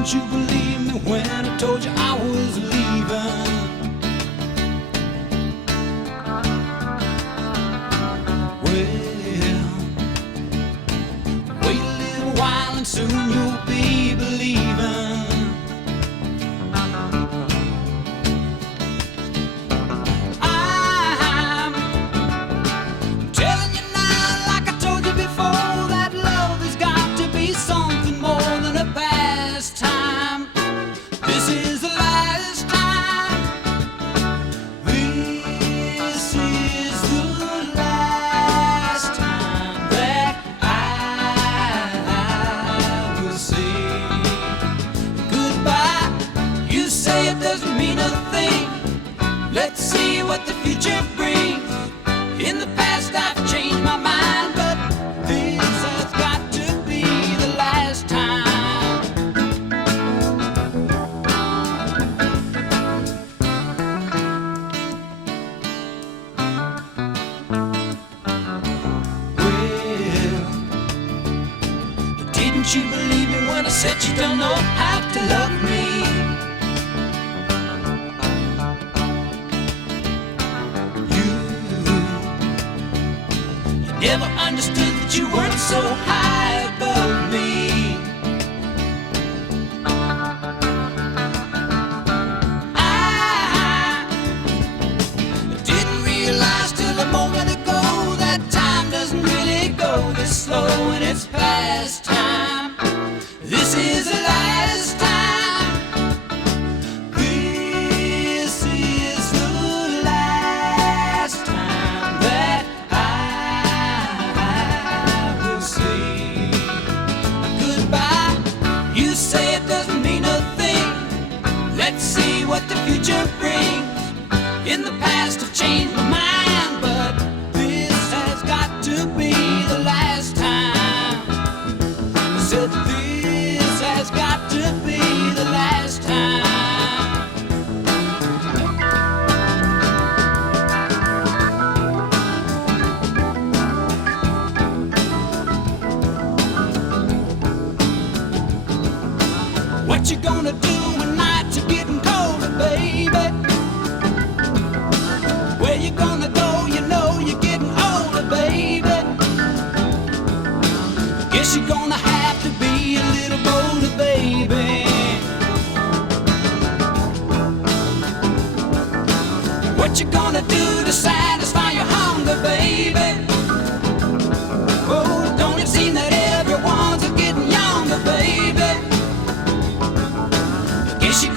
Didn't you believe me when I told you I was leaving? Well, wait a little while and soon you'll be believing. I'm telling you now, like I told you before, that love has got to be something more than a pastime. This is the last time. This is the last time that I will say goodbye. You say it doesn't mean a thing. Let's see what the future brings. In the past I've changed my mind, but this has got to be the last time. Well, didn't you believe me when I said you don't know how to love me? You never understood that you weren't so high above me. I didn't realize till a moment ago that time doesn't really go this slow and it's past time. This is the last time. This is the last time that I will say goodbye. You say it doesn't mean a thing. Let's see what the future brings. In the past I've changed my mind, but this has got to be the last time. I said this has got to be the last time. What you gonna do when nights are getting colder, baby? Where you gonna go? You know you're getting older, baby. Guess you're gonna have to be a little bolder, baby. What you gonna do to satisfy your hunger, baby? Oh, don't it seem that everyone's getting younger, baby? Guess you're